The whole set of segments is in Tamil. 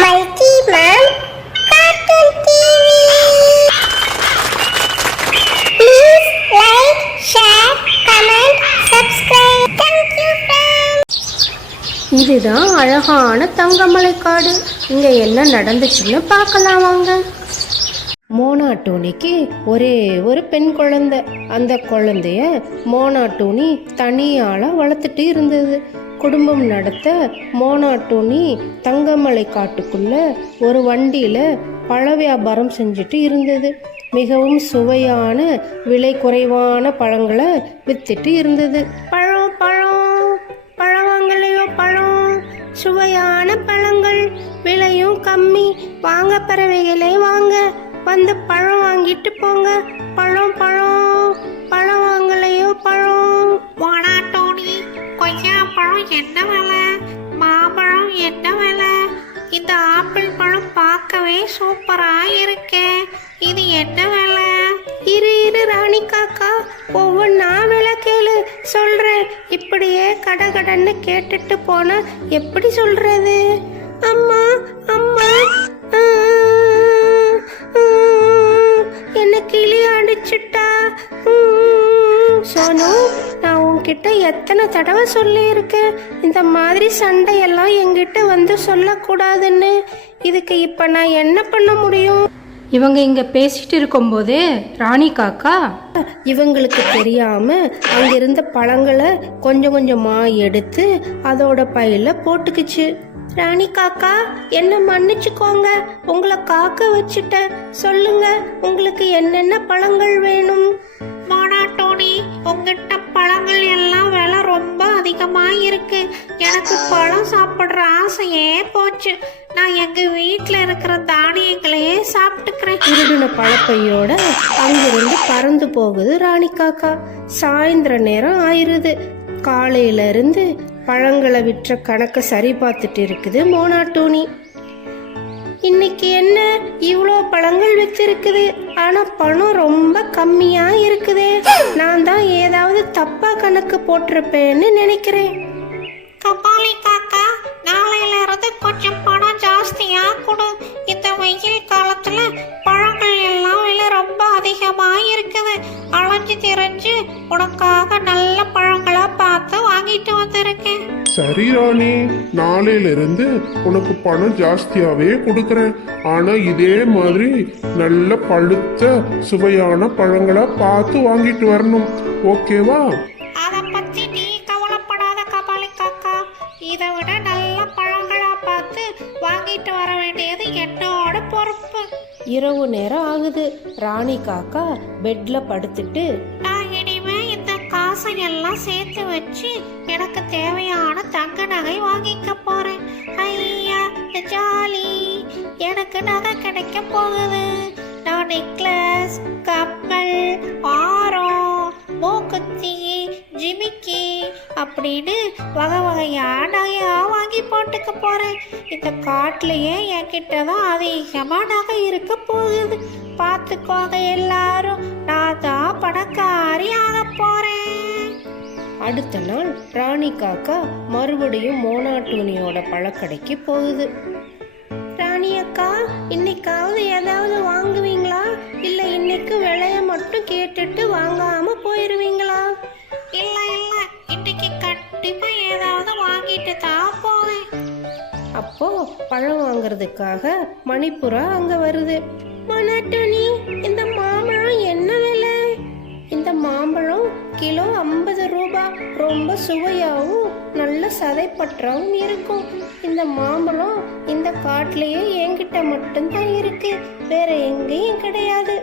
Multi Mom Cartoon TV. Please like, share, comment, subscribe. Thank you friends. இதுதான் அழகான தங்கமலை காடு. இங்க என்ன நடந்துச்சுன்னு பார்க்கலாம் வாங்க. மோனா டூனிக்கு ஒரே ஒரு பெண் குழந்தை. அந்த குழந்தைய மோனா டூனி தனியால வளர்த்துட்டு இருந்தது. குடும்பம் நடத்த மோனா டூனி தங்கமலை காட்டுக்குள்ள ஒரு வண்டியில பழ வியாபாரம் செஞ்சுட்டு இருந்தது. மிகவும் சுவையான விலை குறைவான பழங்களை வித்துட்டு இருந்தது. பழம் பழம் பழம் வாங்கலையோ பழம், சுவையான பழங்கள், விலையும் கம்மி, வாங்க பறவைகளே வாங்க, வந்து பழம் வாங்கிட்டு போங்க. பழம் பழம் பழம் வாங்கலையோ பழம். மோனா டோனி, கொய்யா பழம் என்ன விலை, மாம்பழம் என்ன விலை, இந்த ஆப்பிள் பழம் பார்க்கவே சூப்பரா இருக்கே, இது என்ன விலை? இரு ராணி காக்கா, ஒவ்வொன்றா விலை கேளு, சொல்றேன். இப்படியே கடகடன்னு கேட்டுட்டு போனா எப்படி சொல்றது? அம்மா அம்மா, என்ன கிளி அடிச்சுட்டா. சோனு, நான் உன்கிட்ட எத்தனை தடவை சொல்லியிருக்கேன், இந்த மாதிரி சண்டையெல்லாம் என்கிட்ட வந்து சொல்லக்கூடாதுன்னு. இதுக்கு இப்போ நான் என்ன பண்ண முடியும்? இவங்க இங்க பேசிட்டு இருக்கும்போதே ராணி காக்கா இவங்களுக்கு தெரியாம அங்கிருந்த பழங்களை கொஞ்சம் கொஞ்சமா எடுத்து அதோட பையில போட்டுக்குச்சு. ராணி காக்கா, என்ன மன்னிச்சுக்கோங்க, உங்களை காக்க வச்சுட்டேன். சொல்லுங்க, உங்களுக்கு என்னென்ன பழங்கள் வேணும்? மோனா டோனி, உங்ககிட்ட பழங்கள் எல்லாம் விலை ரொம்ப அதிகமா இருக்கு. எனக்கு பழம் சாப்பிடுற ஆசையே போச்சு. நான் எங்க வீட்டுல இருக்கிற தானியங்களையே சாப்பிட்டுக்கிறேன். திருடின பழப்பையோட அங்கிருந்து பறந்து போகுது ராணி காக்கா. சாயந்தர நேரம் ஆயிருது. காலையில இருந்து பழங்களை விற்ற கணக்கை சரி பார்த்துட்டு இருக்குது மோனா டூனி. இன்னைக்கு என்ன இவ்வளோ பழங்கள் வச்சிருக்குது, ஆனா பணம் ரொம்ப கம்மியா இருக்குதே. நான் தான் ஏதாவது தப்பா கணக்கு போட்டிருப்பேன்னு நினைக்கிறேன். கபாலி காக்கா, நாளையில இருந்து கொஞ்சம் பணம் ஜாஸ்தியா கொடு. இந்த வெயில் காலத்துல பழங்கள் எல்லாம் விலை ரொம்ப அதிகமா இருக்குது. அலைஞ்சு திரைஞ்சு உனக்காக நல்ல பழங்களா பார்த்து வாங்கிட்டு வந்திருக்கேன். சரி ராணி, நாளையிலிருந்து உனக்கு பணம் ஜாஸ்தியாவே கொடுக்கறேன். ஆனா இதே மாதிரி நல்ல பழுத்த சுவையான பழங்களா பார்த்து வாங்கிட்டு வரணும். ஓகேவா? அத பத்தி நீ கவலைப்படாத கபாலி காக்கா. இதை விட நல்ல பழங்களா பார்த்து வாங்கிட்டு வர வேண்டியது என்னோட பொறுப்பு. இரவு நேரம் ஆகுது. ராணி காக்கா பெட்ல படுத்துட்டு, நான் இனிமே இந்த காசையெல்லாம் சேர்த்து வச்சு எனக்கு தேவையான தங்க நகை வாங்கிக்க போறேன். ஐயா ஜாலி, எனக்கு நகை கிடைக்க போகுது. நான் நெக்லஸ், கம்மல், ஆரம், மூக்குத்தி, ஜிமிக்கி அப்படின்னு வகை வகையா நகையா வாங்கி போட்டுக்க போறேன். இந்த காட்டுலயே என்கிட்ட தான் அதிகமா நகை இருக்க போகுது. பார்த்துக்கோங்க எல்லாரும், நான் தான் பணக்காரி ஆக போறேன். அடுத்த நாள் ராணி காக்கா மறுபடியும் மோனா டூனியோட பழக்கடைக்கு போகுது. ராணி அக்கா, இன்னைக்காவது ஏதாவது வாங்குவீங்களா, இல்ல இன்னைக்கு விலைய மட்டும் கேட்டுட்டு வாங்காம போயிருவீங்களா? இல்ல இல்ல, இன்னைக்கு கண்டிப்பா ஏதாவது வாங்கிட்டு தான் போவேன். அப்போ பழம் வாங்குறதுக்காக மணிப்புறா அங்க வருது. மோனா டூனி, இந்த மாம்பழம் என்ன விலை? இந்த மாம்பழம் கிலோ 50 ரூபாய். ரொம்ப சுவையாகவும் நல்ல சதைப்பற்றாவும் இருக்கும். இந்த மாம்பழம் இந்த காட்டிலேயே என்கிட்ட மட்டும்தான் இருக்கு, வேற எங்கேயும் கிடையாது.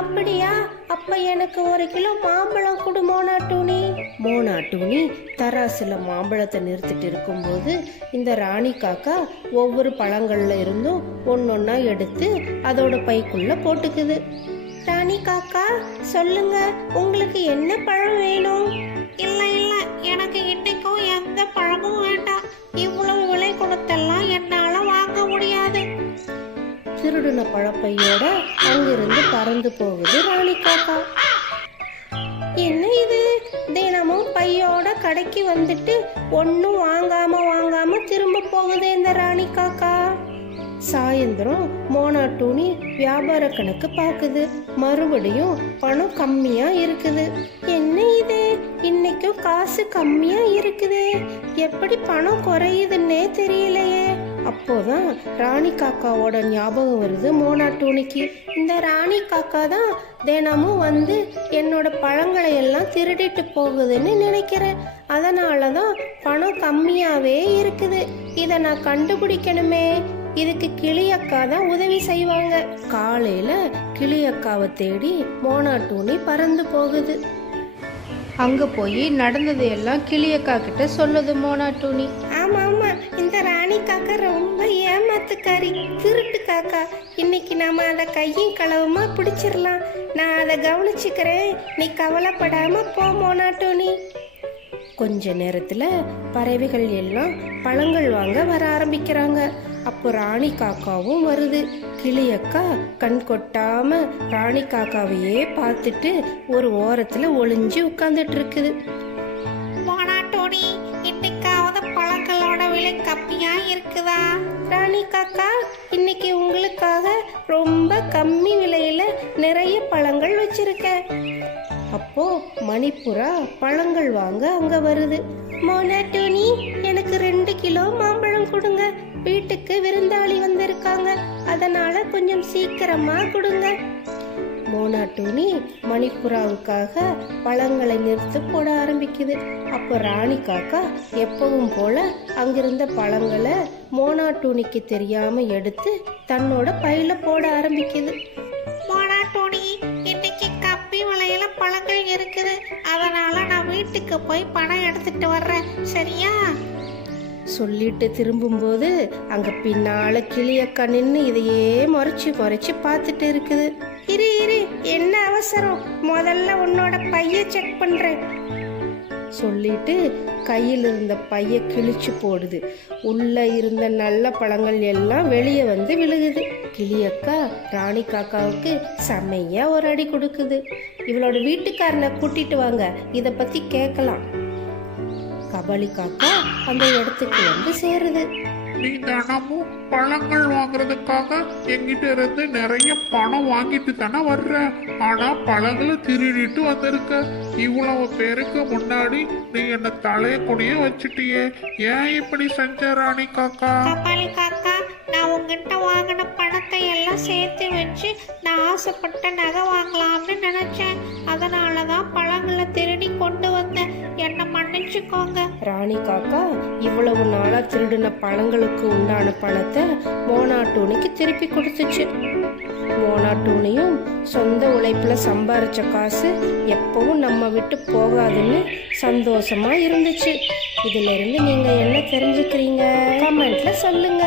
அப்படியா? அப்ப எனக்கு 1 கிலோ மாம்பழம் கொடு மோனா டூனி. மோனா டூனி தராசுல மாம்பழத்தை நிறுத்திட்டு இருக்கும்போது இந்த ராணி காக்கா ஒவ்வொரு பழங்கள்ல இருந்தும் ஒன்னொன்னா எடுத்து அதோட பைக்குள்ள போட்டுக்குது. ராணி காக்கா, சொல்லுங்க, உங்களுக்கு என்ன பழம் வேணும்? இல்ல இல்ல, எனக்கு இன்னைக்கும் எந்த பழமும் வேண்டாம். இவ்வளவு விலை கொடுத்தெல்லாம் என்னால வாங்க முடியாது. திருடின பழப்பையோட அங்கிருந்து பறந்து போகுது ராணி காக்கா. என்ன இது, தினமும் பையோட கடைக்கு வந்துட்டு ஒன்னும் வாங்காம திரும்ப போகுது இந்த ராணி காக்கா. சாயந்தரம் மோனாட்டூனி வியாபார கணக்கு பார்க்குது. மறுபடியும் பணம் கம்மியா இருக்குது. என்ன இது, இன்னைக்கும் காசு கம்மியா இருக்குது, எப்படி பணம் குறையுதுன்னே தெரியலையே. அப்போதான் ராணி காக்காவோட ஞாபகம் வருது மோனாட்டூனிக்கு. இந்த ராணி காக்கா தான் தினமும் வந்து என்னோட பழங்களை எல்லாம் திருடிட்டு போகுதுன்னு நினைக்கிறேன். அதனால தான் பணம் கம்மியாவே இருக்குது. இதை நான் கண்டுபிடிக்கணுமே. இதுக்கு கிளியக்கா தான் உதவி செய்வாங்க. காலையில கிளியக்காவை தேடி மோனாட்டூனி பறந்து போகுது. அங்க போய் நடந்தது எல்லாம் கிளியக்கா கிட்ட சொல்லுது மோனாட்டூனி. ஆமா ஆமா, இந்த ராணி காக்கா ரொம்ப ஏமாத்துக்காரி, திருட்டு காக்கா. இன்னைக்கு நாம அதை கையும் களவுமா பிடிச்சிடலாம். நான் அதை கவனிச்சுக்கிறேன், நீ கவலைப்படாம போ மோனாட்டூனி. கொஞ்ச நேரத்துல பறவைகள் எல்லாம் பழங்கள் வாங்க வர ஆரம்பிக்கிறாங்க. அப்போ ராணி காக்காவும் வருது. கிளியக்கா கண் கொட்டாம ராணி காக்காவையே பார்த்துட்டு ஒரு ஓரத்துல ஒளிஞ்சு உட்கார்ந்துட்டு இருக்குது. மோனாட்டோனி, இன்னைக்காவது பழங்களோட விலை கம்மியா இருக்குதா? ராணி காக்கா, இன்னைக்கு உங்களுக்காக ரொம்ப கம்மி விலையில நிறைய பழங்கள் வச்சிருக்கேன். அப்போ மணிப்புறா பழங்கள் வாங்க அங்க வருது. மோனாட்டூனி, எனக்கு 2 கிலோ மாம்பழம் கொடுங்க. வீட்டுக்கு விருந்தாளி வந்திருக்காங்க, அதனால கொஞ்சம் சீக்கிரமா கொடுங்க. மோனாட்டூனி மணிப்புறாவுக்காக பழங்களை நிறுத்து போட ஆரம்பிக்குது. அப்போ ராணி காக்கா எப்பவும் போல அங்கிருந்த பழங்களை மோனாட்டூனிக்கு தெரியாம எடுத்து தன்னோட பையில போட ஆரம்பிக்குது. மோனாட்டோனி, இன்னைக்கு கம்மி விலையில பழங்கள் இருக்குது, அதனால நான் வீட்டுக்கு போய் பணம் எடுத்துட்டு வர்றேன், சரியா? சொல்லிட்டு திரும்பும்போது அங்க பின்னால கிளியக்கா நின்று இதையே முறைச்சு பார்த்துட்டு இருக்குது. இரு இரு, என்ன அவசரம், முதல்ல உன்னோட பைய செக் பண்றேன். சொல்லிட்டு கையில் இருந்த பைய கிழிச்சு போடுது. உள்ள இருந்த நல்ல பழங்கள் எல்லாம் வெளியே வந்து விழுகுது. கிளியக்கா ராணி காக்காவுக்கு செம்மையா ஒரு அடி கொடுக்குது. இவளோட வீட்டுக்காரனை கூட்டிட்டு வாங்க, இத பத்தி கேட்கலாம். கபாலி காக்கா அந்த இடத்துக்கு வந்து சேருது. நீ தினமும் பழங்கள் வாங்குறதுக்காக என்கிட்ட இருந்து நிறைய பணம் வாங்கிட்டு தானே வர்ற. ஆனா பழங்களை திருடிட்டு வந்திருக்க. இவ்வளவு பேருக்கு முன்னாடி நீ என்ன தலைய கொடிய வச்சுட்டியே, ஏன் இப்படி செஞ்ச ராணி காக்கா? கபாலி காக்கா, நான் உங்ககிட்ட வாங்கின பணத்தை எல்லாம் சேர்த்து வச்சு நான் ஆசைப்பட்ட நகை வாங்கலாம்னு நினைச்சேன். அதனாலதான் பழங்களை திருடி கொண்டு வந்தேன், என்னை மன்னிச்சுக்கோங்க. ராணி காக்கா இவ்வளவு நாளா திருடின பழங்களுக்கு உண்டான பணத்தை மோனாட்டூனிக்கு திருப்பி கொடுத்துச்சு. மோனாட்டூனியும் சொந்த உழைப்புல சம்பாரிச்ச காசு எப்பவும் நம்ம விட்டு போகாதுன்னு சந்தோஷமா இருந்துச்சு. இதுல இருந்து நீங்க என்ன தெரிஞ்சுக்கிறீங்க? கமெண்ட்ல சொல்லுங்க.